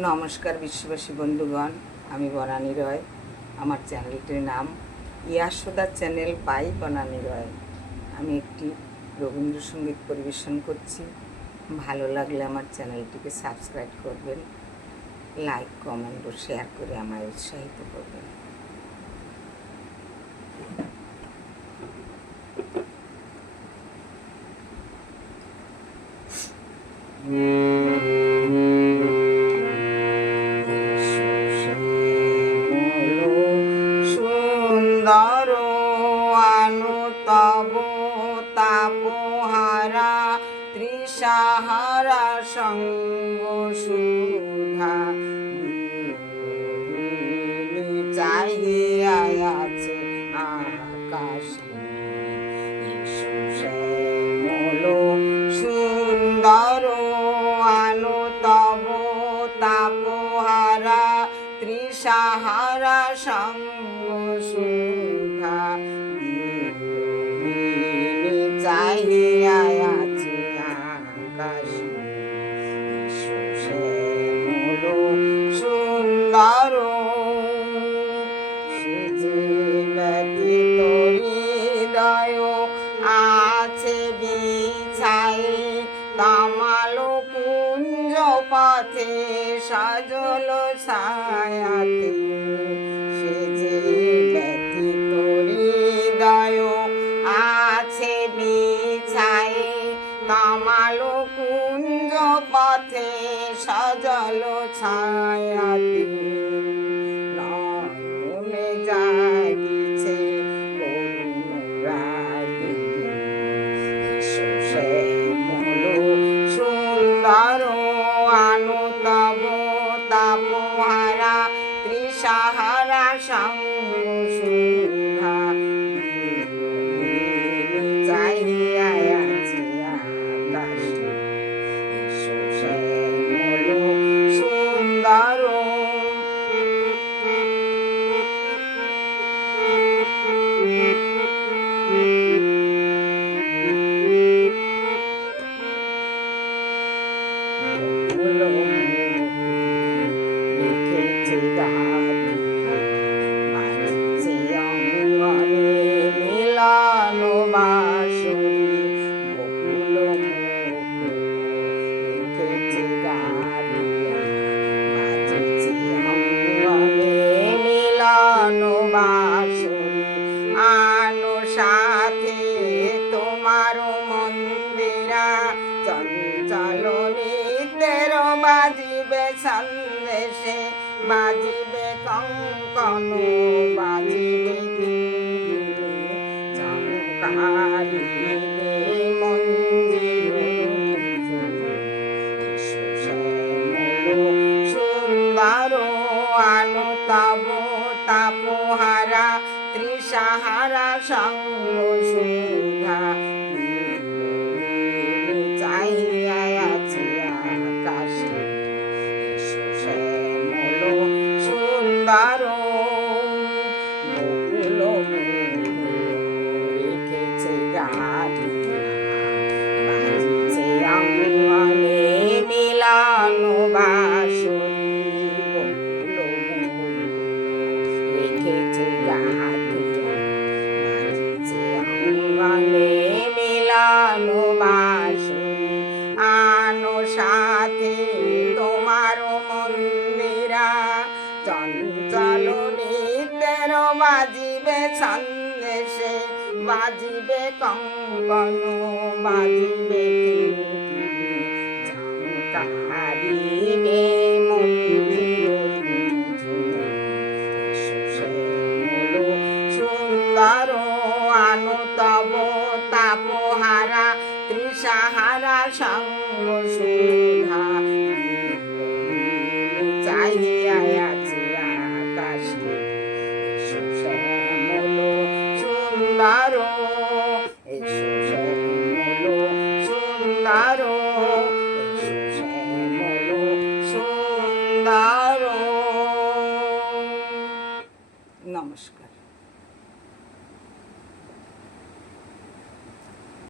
নমস্কার বিশ্ববাসী বন্ধুগণ, আমি বনানী রয়। আমার চ্যানেলটির নাম ইয়াশোদা চ্যানেল বাই বনানী রয়। আমি একটি রবীন্দ্রসঙ্গীত পরিবেশন করছি। ভালো লাগলে আমার চ্যানেলটিকে সাবস্ক্রাইব করবেন, লাইক কমেন্ট ও শেয়ার করে আমায় উৎসাহিত করবেন। সুন্দর আনু তব তাপহারা ত্রিসাহারা সঙ্গ সুধা চাহিয়া আছে আকাশে। শ্যামল সুন্দর আনু তব তাপহারা ত্রিসাহারা সঙ্গ সুধা চাহিয়া আছে আকাশে। শ্যামল সুন্দর ব্যতীত হৃদয় আছে বিছাই তামাল কুঞ্জ পথে সজল ছায়াতে। সে যে ব্যতীত হৃদয় আছে বিছাই তামাল কুঞ্জ পথে সজল ছায়াতে। নয়নে জাগিছে করুণ রাগে। শ্যামল সুন্দর আনু তব তাপহারা ত্রিসাহারা সঙ্গ সুধা চাহিয়া আছে আকাশে। শ্যামল সুন্দর লিখেছে গাথি বাজছে অঙ্গনে মিলন বাঁশরি। বকুল লিখেছে গাথি বাজছে অঙ্গনে মিলন বাঁশরি। আনো সাথে তোমার মন্দিরা চঞ্চল নৃত্যের বাজিবে সন্দেশে। বাজিবে কঙ্কন বাজিবে কিঙ্কিণী চমকারিবে মঞ্জির। শ্যামল সুন্দর আনু তব তাপহারা ত্রিসাহারা সঙ্গ সুধা চাহিয়া আছে আকাশে। শ্যামল সুন্দর বকুল লিখেছে গাথি বাজিছে অঙ্গনে মিলন বাঁশরি। বকুল লিখেছে গাথি বাজিছে অঙ্গনে মিলন বাঁশরি। আনো সাথে তোমার মন্দিরা চঞ্চল নৃত্যের বাজিবে সন্দেশে। বাজিবে কঙ্কন বাজিবে কিঙ্কিণী চমকারিবে মঞ্জির। শ্যামল সুন্দর আনু তব তাপহারা ত্রিসাহারা সঙ্গ সুধা